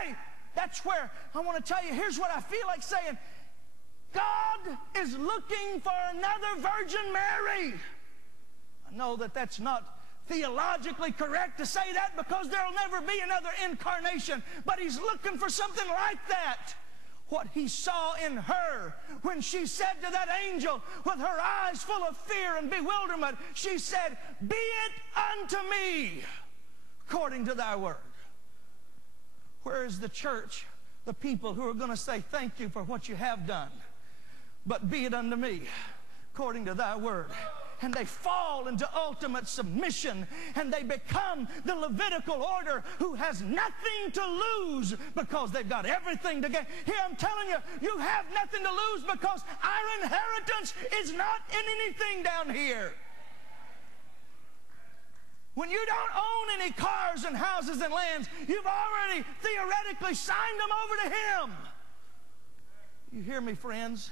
today, that's where I want to tell you, here's what I feel like saying. God is looking for another Virgin Mary. I know that that's not theologically correct to say that because there'll never be another incarnation, but He's looking for something like that. What He saw in her when she said to that angel with her eyes full of fear and bewilderment, she said, "Be it unto me according to thy word." Where is the church, the people who are going to say, "Thank you for what you have done, but be it unto me according to thy word"? And they fall into ultimate submission, and they become the Levitical order who has nothing to lose because they've got everything to gain. Here I'm telling you, you have nothing to lose because our inheritance is not in anything down here. When you don't own any cars and houses and lands, you've already theoretically signed them over to Him. You hear me, friends?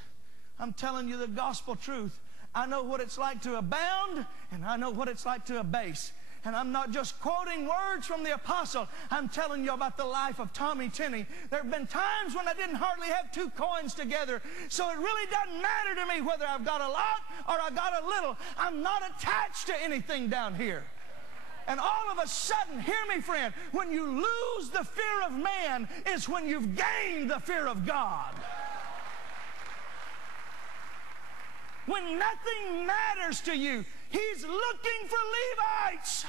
I'm telling you the gospel truth. I know what it's like to abound, and I know what it's like to abase. And I'm not just quoting words from the apostle. I'm telling you about the life of Tommey Tenney. There have been times when I didn't hardly have 2 coins together. So it really doesn't matter to me whether I've got a lot or I got a little. I'm not attached to anything down here. And all of a sudden, hear me, friend, when you lose the fear of man is when you've gained the fear of God. When nothing matters to you, He's looking for Levites.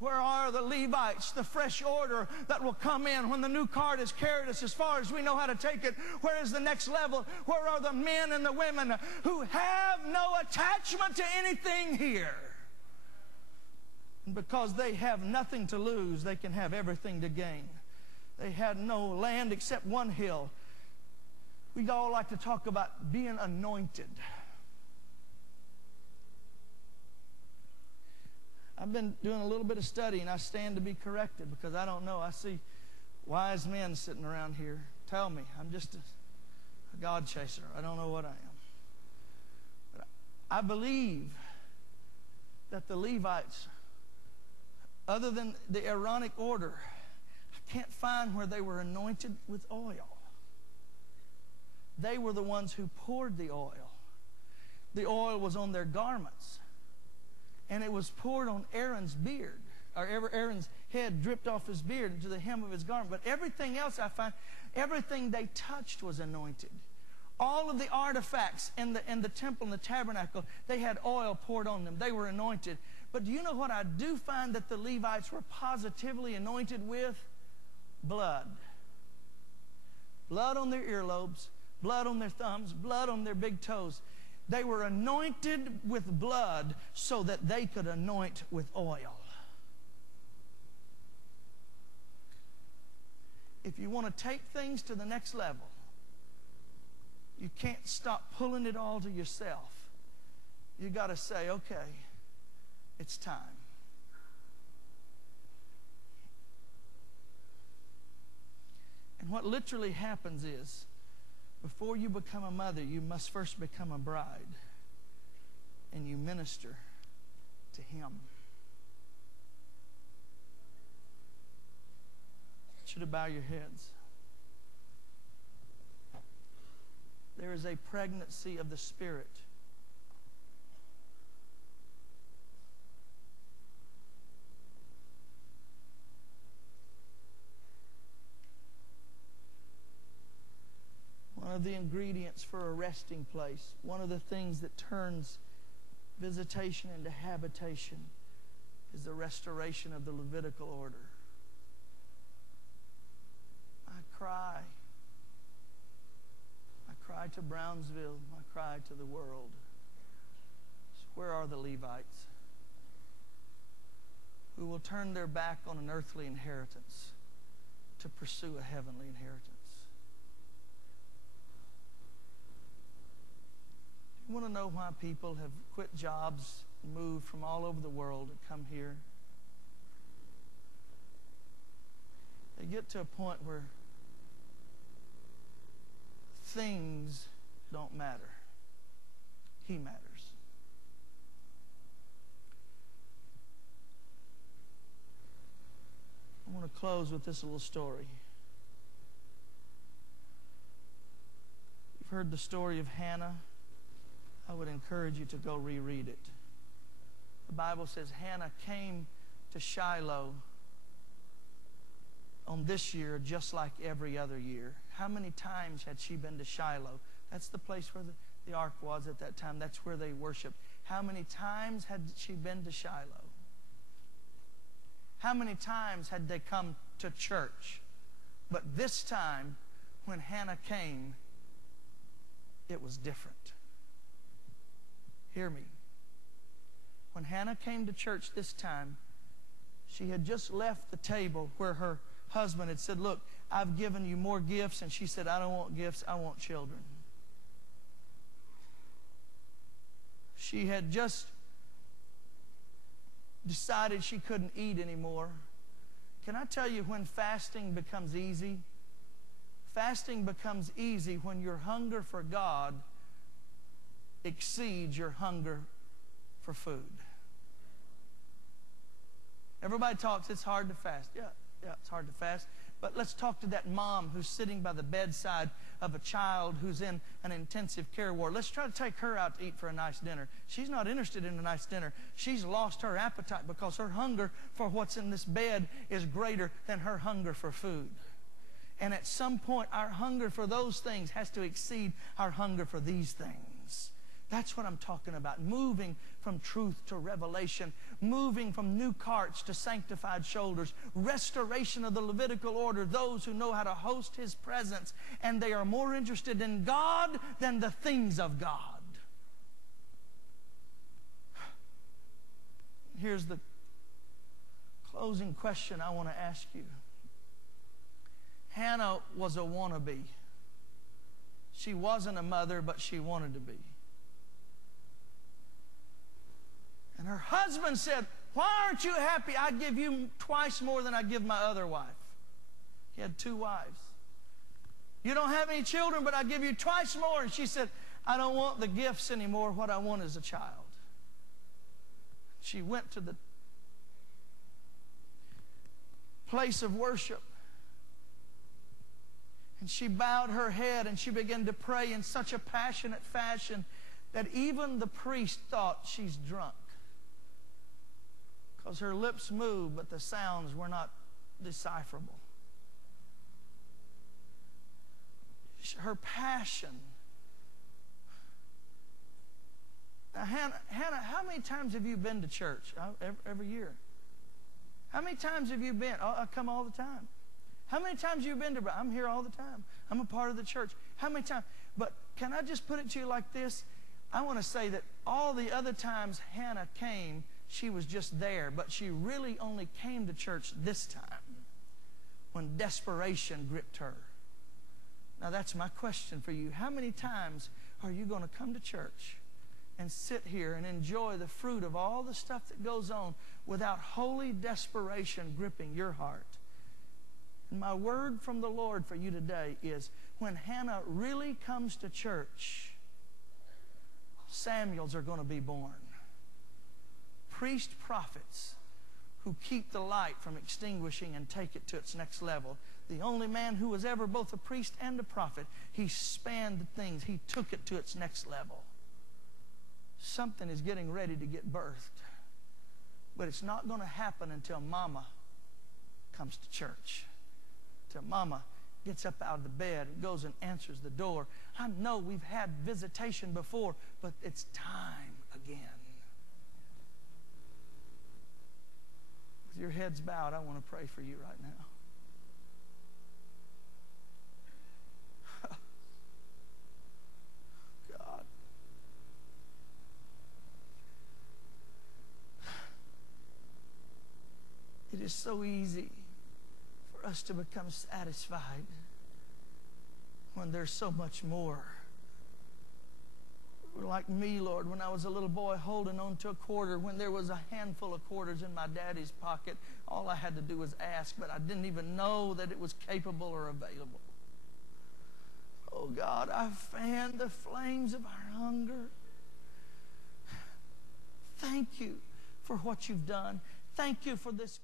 Where are the Levites, the fresh order that will come in when the new cart has carried us as far as we know how to take it? Where is the next level? Where are the men and the women who have no attachment to anything here? And because they have nothing to lose, they can have everything to gain. They had no land except one hill. We all like to talk about being anointed. I've been doing a little bit of study, and I stand to be corrected because I don't know. I see wise men sitting around here. Tell me, I'm just a God chaser. I don't know what I am. But I believe that the Levites, other than the Aaronic order, I can't find where they were anointed with oil. They were the ones who poured the oil. The oil was on their garments. And it was poured on Aaron's beard. Or Aaron's head dripped off his beard into the hem of his garment. But everything else I find, everything they touched was anointed. All of the artifacts in the temple and the tabernacle, they had oil poured on them. They were anointed. But do you know what I do find that the Levites were positively anointed with? Blood. Blood on their earlobes. Blood on their thumbs, blood on their big toes. They were anointed with blood so that they could anoint with oil. If you want to take things to the next level, you can't stop pulling it all to yourself. You got to say, okay, it's time. And what literally happens is, before you become a mother, you must first become a bride. And you minister to Him. I want you to bow your heads. There is a pregnancy of the Spirit. One of the ingredients for a resting place, one of the things that turns visitation into habitation, is the restoration of the Levitical order. I cry to Brownsville, I cry to the world. So where are the Levites who will turn their back on an earthly inheritance to pursue a heavenly inheritance? You want to know why people have quit jobs and moved from all over the world to come here? They get to a point where things don't matter. He matters. I want to close with this little story. You've heard the story of Hannah. I would encourage you to go reread it. The Bible says Hannah came to Shiloh on this year just like every other year. How many times had she been to Shiloh? That's the place where the ark was at that time. That's where they worshiped. How many times had she been to Shiloh? How many times had they come to church? But this time, when Hannah came, it was different. Hear me. When Hannah came to church this time, she had just left the table where her husband had said, look, I've given you more gifts. And she said, I don't want gifts, I want children. She had just decided she couldn't eat anymore. Can I tell you when fasting becomes easy? Fasting becomes easy when your hunger for God exceeds your hunger for food. Everybody talks, it's hard to fast. Yeah, it's hard to fast. But let's talk to that mom who's sitting by the bedside of a child who's in an intensive care ward. Let's try to take her out to eat for a nice dinner. She's not interested in a nice dinner. She's lost her appetite because her hunger for what's in this bed is greater than her hunger for food. And at some point, our hunger for those things has to exceed our hunger for these things. That's what I'm talking about. Moving from truth to revelation. Moving from new carts to sanctified shoulders. Restoration of the Levitical order. Those who know how to host His presence. And they are more interested in God than the things of God. Here's the closing question I want to ask you. Hannah was a wannabe. She wasn't a mother, but she wanted to be. And her husband said, why aren't you happy? I give you twice more than I give my other wife. He had 2 wives. You don't have any children, but I give you twice more. And she said, I don't want the gifts anymore. What I want is a child. She went to the place of worship. And she bowed her head and she began to pray in such a passionate fashion that even the priest thought she's drunk. Because her lips moved, but the sounds were not decipherable. Her passion. Now, Hannah, how many times have you been to church? Every year. How many times have you been? Oh, I come all the time. How many times have you been to? I'm here all the time. I'm a part of the church. How many times? But can I just put it to you like this? I want to say that all the other times Hannah came, she was just there. But she really only came to church this time when desperation gripped her. Now that's my question for you. How many times are you going to come to church and sit here and enjoy the fruit of all the stuff that goes on without holy desperation gripping your heart? And my word from the Lord for you today is when Hannah really comes to church, Samuels are going to be born. Priest prophets who keep the light from extinguishing and take it to its next level. The only man who was ever both a priest and a prophet. He spanned things. He took it to its next level. Something is getting ready to get birthed. But it's not going to happen until Mama comes to church. Till Mama gets up out of the bed and goes and answers the door. I know we've had visitation before, but it's time again. With your heads bowed, I want to pray for you right now. God. It is so easy for us to become satisfied when there's so much more. Like me, Lord, when I was a little boy holding on to a quarter, when there was a handful of quarters in my daddy's pocket, all I had to do was ask, but I didn't even know that it was capable or available. Oh God, I've fanned the flames of our hunger. Thank you for what you've done. Thank you for this